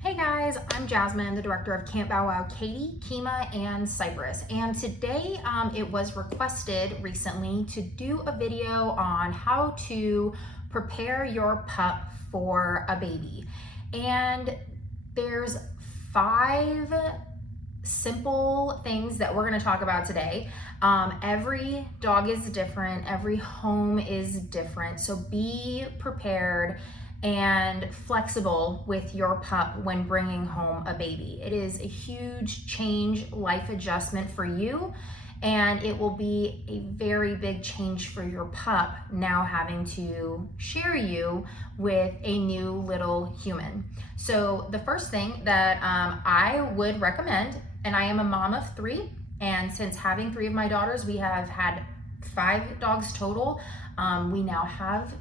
Hey guys, I'm Jasmine, the director of Camp Bow Wow Katy, Kima, and Cypress. And today it was requested recently to do a video on how to prepare your pup for a baby. And there's 5 simple things that we're going to talk about today. Every dog is different, every home is different, so be prepared and flexible with your pup when bringing home a baby. It is a huge change, life adjustment for you, and it will be a very big change for your pup now having to share you with a new little human. So the first thing that I would recommend, and I am a mom of 3, and since having 3 of my daughters, we have had 5 dogs total. We now have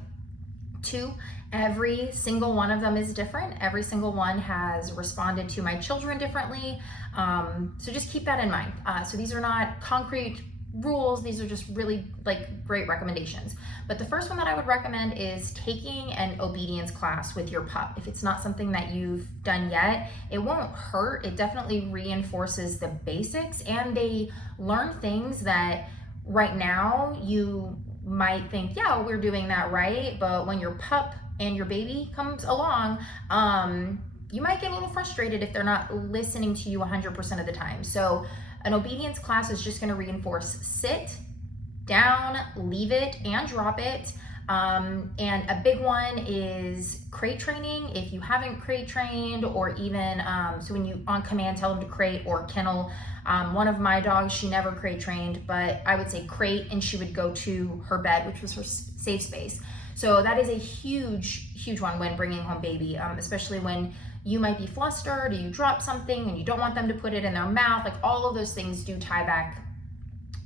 2. Every single one of them is different. Every single one has responded to my children differently. So just keep that in mind. So these are not concrete rules. These are just really great recommendations. But the first one that I would recommend is taking an obedience class with your pup. If it's not something that you've done yet, it won't hurt. It definitely reinforces the basics, and they learn things that right now you might think, yeah, we're doing that right. But when your pup and your baby comes along, you might get a little frustrated if they're not listening to you 100% of the time. So an obedience class is just going to reinforce sit, down, leave it, and drop it. And a big one is crate training. If you haven't crate trained, or even so when you on command tell them to crate or kennel. One of my dogs, she never crate trained, but I would say crate, and she would go to her bed, which was her safe space. So that is a huge one when bringing home baby, especially when you might be flustered or you drop something and you don't want them to put it in their mouth. Like, all of those things do tie back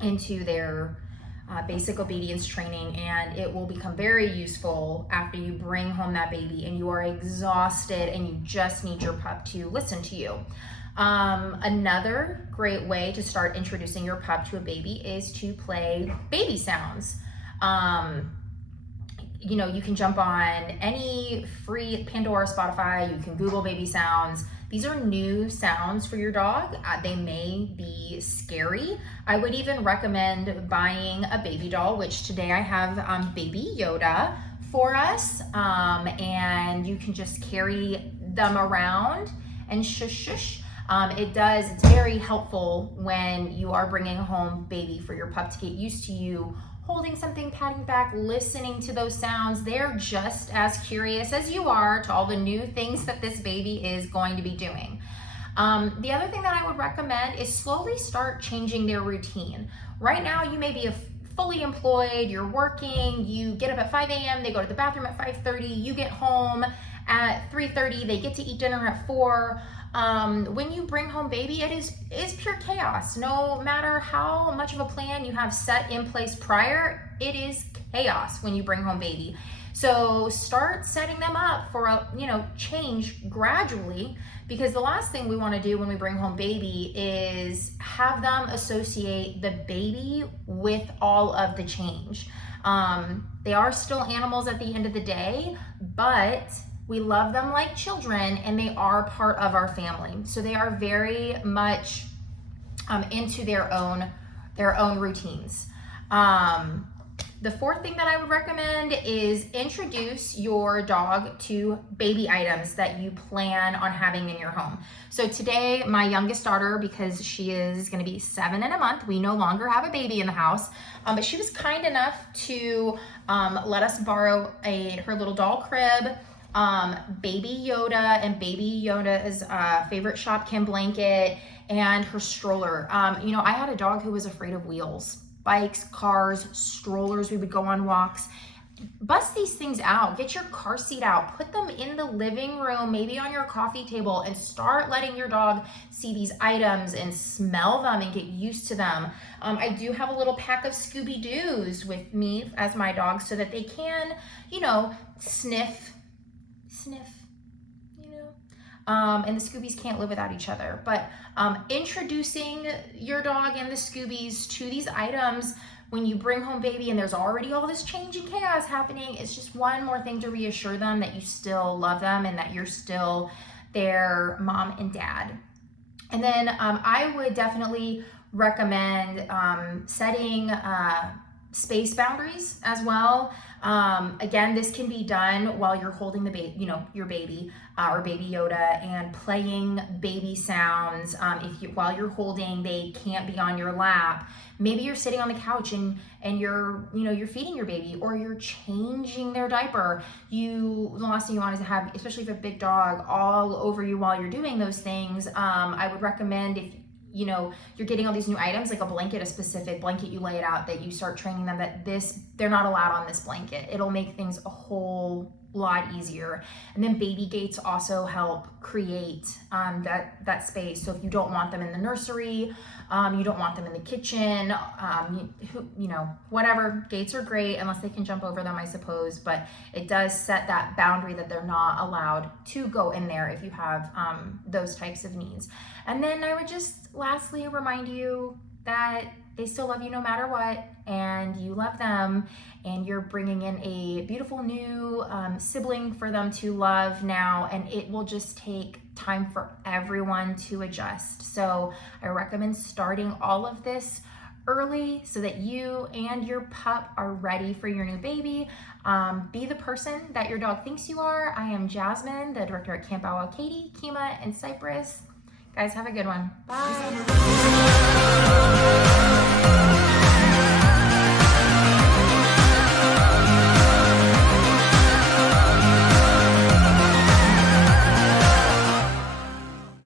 into their basic obedience training, and it will become very useful after you bring home that baby and you are exhausted and you just need your pup to listen to you. Another great way to start introducing your pup to a baby is to play baby sounds. You can jump on any free Pandora, Spotify, you can Google baby sounds. These are new sounds for your dog. They may be scary. I would even recommend buying a baby doll, which today I have Baby Yoda for us. And you can just carry them around and shush shush. It's very helpful when you are bringing home baby for your pup to get used to you holding something, patting back, listening to those sounds. They're just as curious as you are to all the new things that this baby is going to be doing. The other thing that I would recommend is slowly start changing their routine. Right now, you may be fully employed, you're working, you get up at 5 a.m., they go to the bathroom at 5:30, you get home at 3:30, they get to eat dinner at 4. When you bring home baby, it is pure chaos. No matter how much of a plan you have set in place prior, it is chaos when you bring home baby. So start setting them up for a change gradually, because the last thing we want to do when we bring home baby is have them associate the baby with all of the change. They are still animals at the end of the day, but we love them like children, and they are part of our family. So they are very much into their own routines. The fourth thing that I would recommend is introduce your dog to baby items that you plan on having in your home. So today, my youngest daughter, because she is going to be 7 in a month, we no longer have a baby in the house, but she was kind enough to let us borrow her little doll crib, Baby Yoda and Baby Yoda's favorite Shopkin blanket, and her stroller. I had a dog who was afraid of wheels, bikes, cars, strollers. We would go on walks. Bust these things out. Get your car seat out. Put them in the living room, maybe on your coffee table, and start letting your dog see these items and smell them and get used to them. I do have a little pack of Scooby-Doos with me as my dog so that they can, sniff, and the Scoobies can't live without each other. But introducing your dog and the Scoobies to these items when you bring home baby and there's already all this change and chaos happening, it's just one more thing to reassure them that you still love them and that you're still their mom and dad. And then I would definitely recommend setting space boundaries as well. Again, this can be done while you're holding the baby, your baby or Baby Yoda, and playing baby sounds. While you're holding, they can't be on your lap. Maybe you're sitting on the couch and you're feeding your baby, or you're changing their diaper. The last thing you want is to have, especially if you have a big dog, all over you while you're doing those things. I would recommend, if you're getting all these new items, like a specific blanket, you lay it out, that you start training them that they're not allowed on this blanket. It'll make things a whole lot easier. And then baby gates also help create that space. So if you don't want them in the nursery, you don't want them in the kitchen, whatever, gates are great unless they can jump over them, I suppose, but it does set that boundary that they're not allowed to go in there if you have those types of needs. And then I would just lastly remind you that they still love you no matter what, and you love them, and you're bringing in a beautiful new sibling for them to love now, and it will just take time for everyone to adjust. So I recommend starting all of this early so that you and your pup are ready for your new baby. Be the person that your dog thinks you are. I am Jasmine, the director at Camp Bow Wow Katy, Kima, and Cypress. Guys, have a good one. Bye.